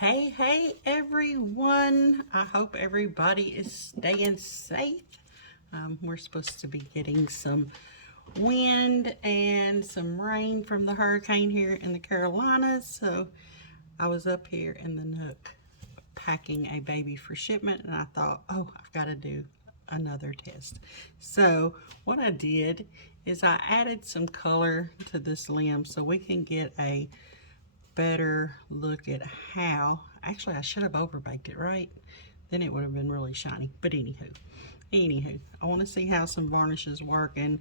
Hey everyone. I hope everybody is staying safe. We're supposed to be getting some wind and some rain from the hurricane here in the Carolinas. So I was up here in the Nook packing a baby for shipment, and I thought, oh, I've got to do another test. So what I did is I added some color to this limb so we can get a better look at how, actually I should have overbaked it, right? Then it would have been really shiny. But anywho, I want to see how some varnishes work, and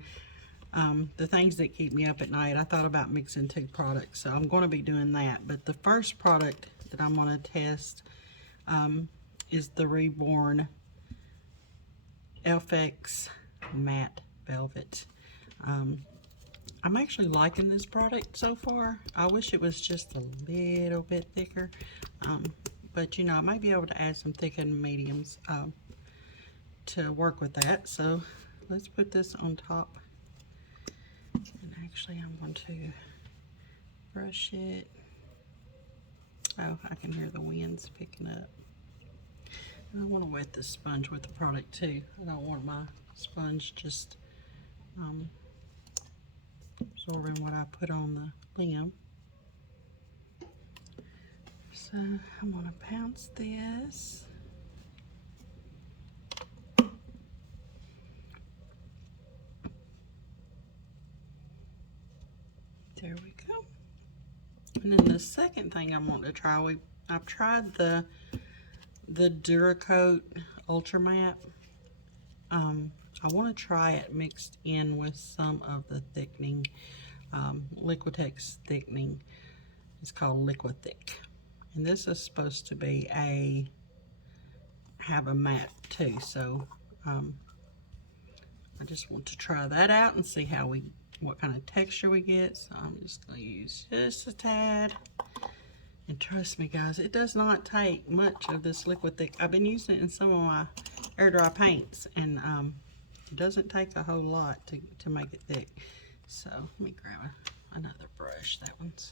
the things that keep me up at night. I thought about mixing two products, so I'm going to be doing that. But the first product that I'm going to test is the Reborn FX Matte Velvet. I'm actually liking this product so far. I wish it was just a little bit thicker, but you know, I might be able to add some thickened mediums to work with that. So let's put this on top, and actually I'm going to brush it. Oh, I can hear the winds picking up. And I want to wet the sponge with the product too. I don't want my sponge just absorbing what I put on the limb. So I'm going to pounce this. There we go. And then the second thing I want to try, I've tried the Duracoat Ultra Matte. I want to try it mixed in with some of the thickening, Liquitex thickening. It's called Liquid Thick, and this is supposed to be have a matte too. So I just want to try that out and see what kind of texture we get. So I'm just going to use just a tad. And trust me guys, it does not take much of this Liquid Thick. I've been using it in some of my air dry paints, and it doesn't take a whole lot to make it thick. So let me grab another brush. That one's.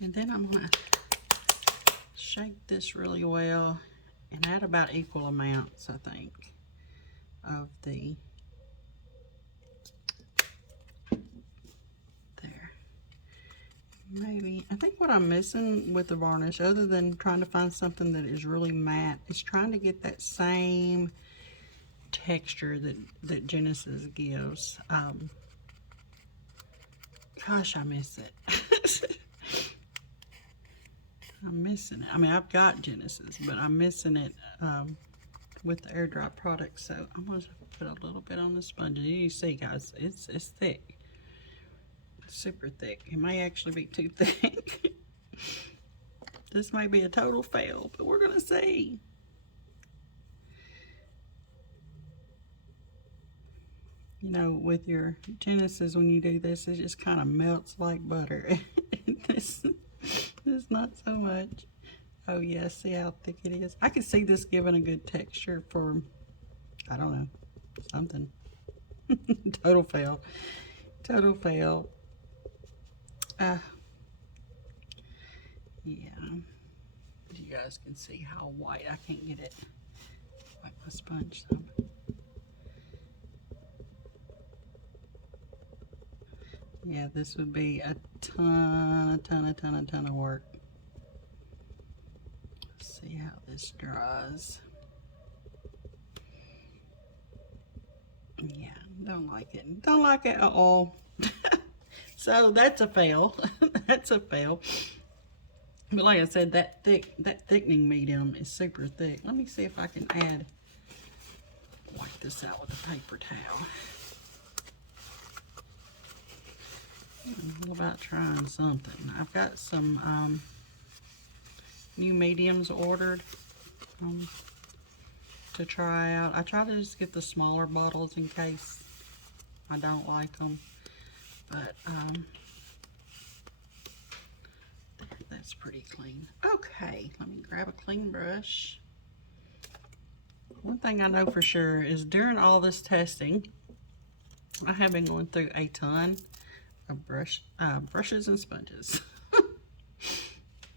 And then I'm going to shake this really well and add about equal amounts, I think, of the. There. Maybe. I think what I'm missing with the varnish, other than trying to find something that is really matte, is trying to get that same texture that Genesis gives. Gosh, I miss it. I'm missing it. I mean, I've got Genesis, but I'm missing it with the air dry product. So I'm going to put a little bit on the sponge. You see, guys, it's thick. It's super thick. It may actually be too thick. This may be a total fail, but we're going to see. You know, with your Genesis, when you do this, it just kind of melts like butter. This not so much. Oh yeah, see how thick it is? I can see this giving a good texture for, I don't know, something. Total fail. Total fail. Yeah. You guys can see how white. I can't get it. Wipe my sponge some. Yeah, this would be a ton of work. Let's see how this dries. Yeah, don't like it. Don't like it at all. So that's a fail. That's a fail. But like I said, that thickening medium is super thick. Let me see if I can wipe this out with a paper towel. What about trying something? I've got some new mediums ordered to try out. I try to just get the smaller bottles in case I don't like them, but that's pretty clean. Okay, let me grab a clean brush. One thing I know for sure is during all this testing, I have been going through a ton of brushes and sponges.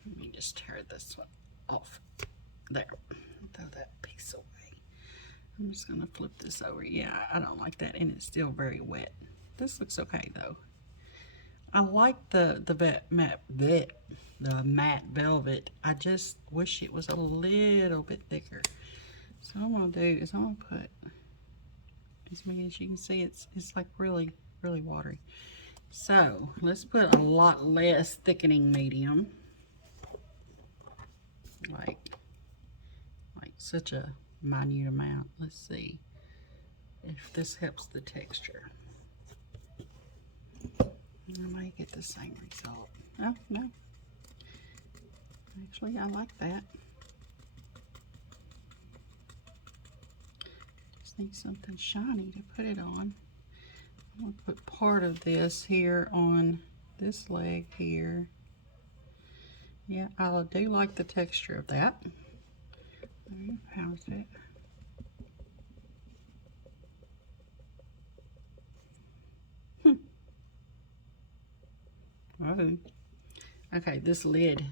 Let me just tear this one off. There, throw that piece away. I'm just gonna flip this over. Yeah, I don't like that, and it's still very wet. This looks okay though. I like the matte velvet. I just wish it was a little bit thicker. So what I'm gonna do is I'm gonna put, as you can see, it's like really watery. So let's put a lot less thickening medium, like such a minute amount. Let's see if this helps the texture. I might get the same result. Oh, no. Actually, I like that. Just need something shiny to put it on. I'm going to put part of this here on this leg here. Yeah, I do like the texture of that. How's it? Oh. Okay, this lid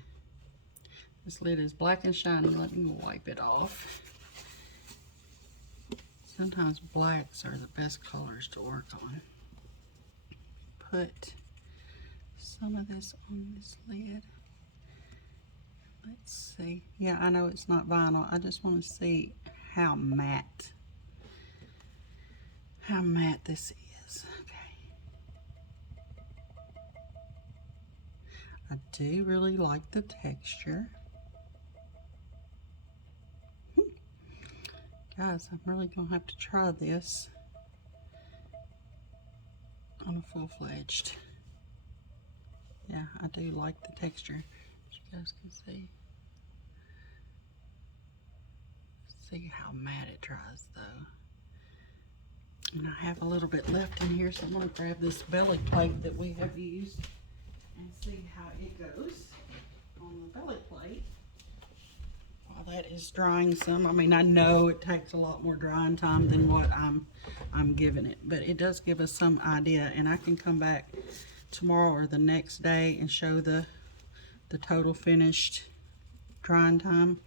is black and shiny. Let me wipe it off. Sometimes blacks are the best colors to work on. Put some of this on this lid. Let's see. Yeah, I know it's not vinyl. I just want to see how matte this is. Okay. I do really like the texture. Guys, I'm really gonna have to try this on a full-fledged. Yeah, I do like the texture, as you guys can see. See how matte it dries though. And I have a little bit left in here, so I'm gonna grab this belly plate that we have used and see how it goes on the belly plate. While that is drying some, I mean, I know it takes a lot more drying time than what I'm giving it, but it does give us some idea, and I can come back tomorrow or the next day and show the total finished drying time.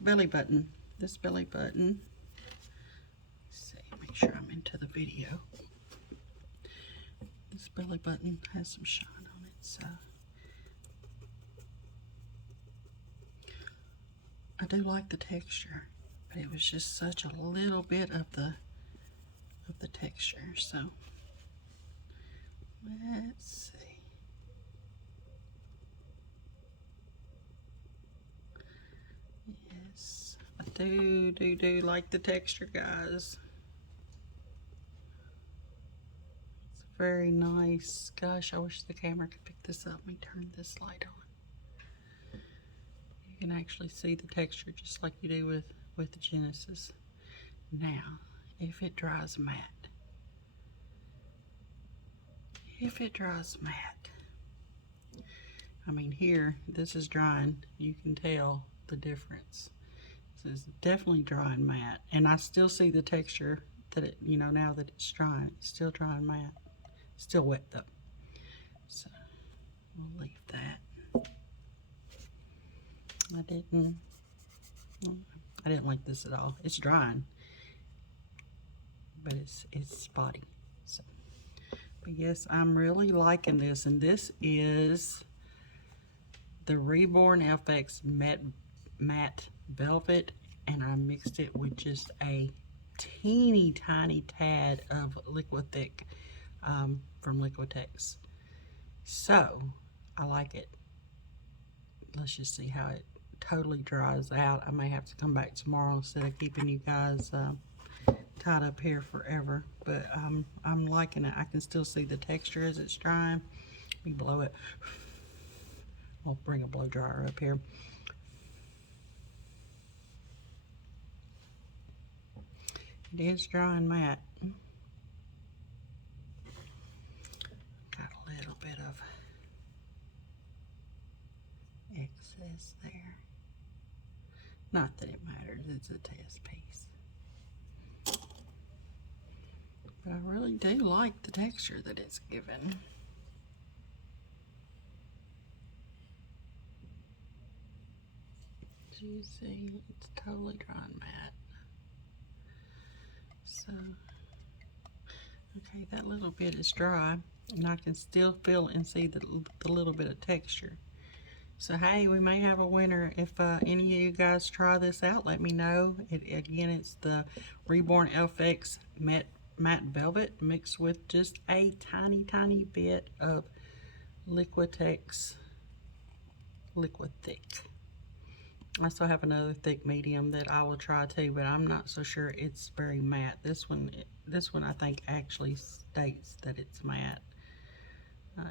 Belly button. This belly button. Let's see, make sure I'm into the video. This belly button has some shine on it, so I do like the texture, but it was just such a little bit of the texture. So let's see. Yes, I do like the texture, guys. It's very nice. Gosh, I wish the camera could pick this up. Let me turn this light on. You can actually see the texture just like you do with the Genesis. Now, if it dries matte, I mean, here, this is drying. You can tell the difference. This is definitely drying matte, and I still see the texture that it, you know, now that it's drying, it's still drying matte. Still wet though. So we'll leave that. I didn't like this at all. It's drying, but it's spotty. So, but yes, I'm really liking this, and this is the Reborn FX matte velvet, and I mixed it with just a teeny tiny tad of Liquid Thick from Liquitex. So I like it. Let's just see how it totally dries out. I may have to come back tomorrow instead of keeping you guys tied up here forever, but I'm liking it. I can still see the texture as it's drying. Let me blow it. I'll bring a blow dryer up here. It is drying matte. Got a little bit of excess there. Not that it matters, it's a test piece. But I really do like the texture that it's given. you see, it's totally dry and matte. So, okay, that little bit is dry, and I can still feel and see the little bit of texture. So hey, we may have a winner. If any of you guys try this out, let me know. Again, it's the Reborn FX matte velvet mixed with just a tiny bit of Liquitex Liquid Thick. I still have another thick medium that I will try too, but I'm not so sure it's very matte. This one I think actually states that it's matte.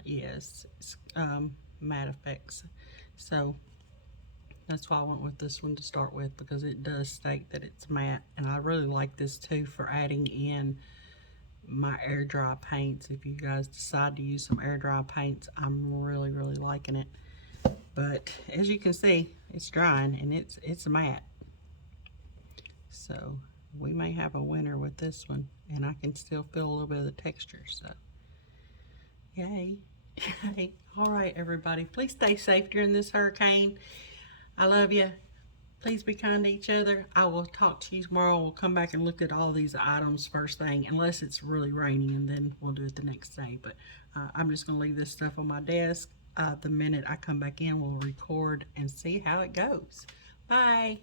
Yes, it's matte effects. So that's why I went with this one to start with, because it does state that it's matte, and I really like this too for adding in my air dry paints. If you guys decide to use some air dry paints, I'm really liking it. But as you can see, it's drying and it's matte. So we may have a winner with this one, and I can still feel a little bit of the texture. So yay. All right, everybody, please stay safe during this hurricane. I love you. Please be kind to each other. I will talk to you tomorrow. We'll come back and look at all these items first thing, unless it's really raining, and then we'll do it the next day. But I'm just going to leave this stuff on my desk. The minute I come back in, we'll record and see how it goes. Bye.